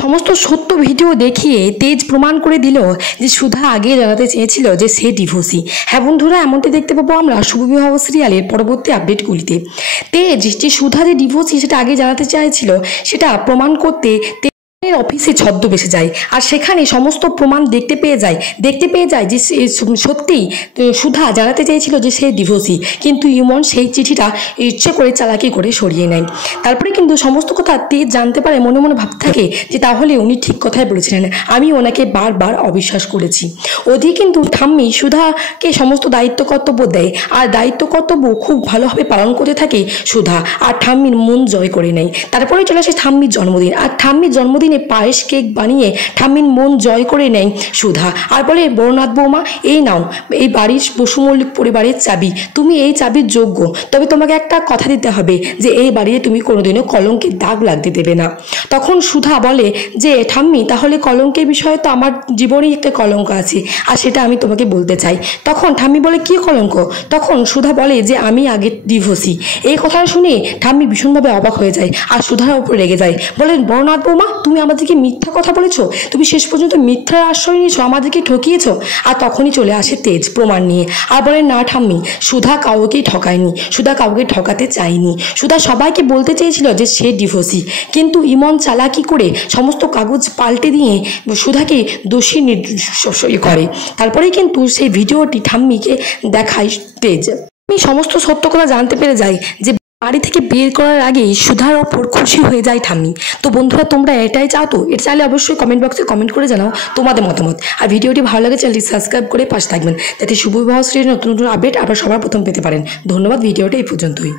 সমস্ত সত্য ভিডিও দেখিয়ে তেজ প্রমাণ করে দিল যে সুধা আগে জানাতে চেয়েছিল যে সে ডিভোর্সি। হ্যাঁ বন্ধুরা, এমনটি দেখতে পাবো আমরা শুভবিবাহ সিরিয়ালের পরবর্তী আপডেটগুলিতে। তেজ যে সুধা যে ডিভোর্সি সেটা আগে জানাতে চাইছিল, সেটা প্রমাণ করতে অফিসে ছদ্মবেশে যায় আর সেখানে সমস্ত প্রমাণ দেখতে পেয়ে যায় যে সত্যিই সুধা জানাতে চেয়েছিল যে সে ডিভোর্সি, কিন্তু ইমন সেই চিঠিটা ইচ্ছে করে চালাকি করে সরিয়ে নেয়। তারপরে কিন্তু সমস্ত কথা তেজ জানতে পারে, মনে মনে ভাবতে থাকে যে তাহলে উনি ঠিক কথাই বলেছিলেন, আমি ওনাকে বারবার অবিশ্বাস করেছি। ওদিকে কিন্তু ঠাম্মি সুধাকে সমস্ত দায়িত্ব কর্তব্য দেয় আর দায়িত্ব কর্তব্য খুব ভালোভাবে পালন করতে থাকে সুধা, আর ঠাম্মির মন জয় করে নেয়। তারপরে চলে আসে ঠাম্মির জন্মদিন, আর ঠাম্মির জন্মদিনে পায়েস কেক বানিয়ে ঠাম্মির মন জয় করে নেয় সুধা, আর বলে বড়নাথ বৌমা, এই নাও এই বাড়ির বসু মল্লিক পরিবারের চাবি, তুমি এই চাবির যোগ্য, তবে তোমাকে একটা কথা দিতে হবে যে এই বাড়িতে তুমি কোনোদিনও কলঙ্কের দাগ লাগতে দেবে না। তখন সুধা বলে যে ঠাম্মি, তাহলে কলঙ্কের বিষয়ে তো আমার জীবনেই একটা কলঙ্ক আছে আর সেটা আমি তোমাকে বলতে চাই। তখন ঠাম্মি বলে, কি কলঙ্ক? তখন সুধা বলে যে আমি আগে ডিভোর্সি। এই কথা শুনে ঠাম্মি ভীষণভাবে অবাক হয়ে যায় আর সুধার উপর রেগে যায়, বলেন বড়নাথ বৌমা, তুমি আমাদেরকে মিথ্যা কথা বলেছো, তুমি শেষ পর্যন্ত মিথ্যার আশ্রয় নিয়েছো, আমাদেরকে ঠকিয়েছো। আর তখনই চলে আসে তেজ প্রমাণ নিয়ে আর বলে, না ঠাম্মি, সুধা কাউকেই ঠকায়নি, সুধা কাউকে ঠকাতে চায়নি, সুধা সবাইকে বলতে চেয়েছিল যে সে ডিভোর্সি, কিন্তু ইমন চালাকি করে সমস্ত কাগজ পাল্টে দিয়ে সুধাকে দোষী করে। তারপরেই কিন্তু সেই ভিডিওটি ঠাম্মিকে দেখায় তেজ। আমি সমস্ত সত্য কথা জানতে পেরে যাই যে বাড়ি থেকে বের করার আগেই সুধার ওপর খুশি হয়ে যায় ঠাম্মি। তো বন্ধুরা, তোমরা এটাই চাও তো? এটা চাইলে অবশ্যই কমেন্ট বক্সে কমেন্ট করে জানাও তোমাদের মতামত। আর ভিডিওটি ভালো লাগে চ্যানেলটি সাবস্ক্রাইব করে পাশে থাকবেন, যাতে শুভবিবাহ সিরিয়ালের নতুন নতুন আপডেট আবার সবার প্রথম পেতে পারেন। ধন্যবাদ, ভিডিওটা এই পর্যন্তই।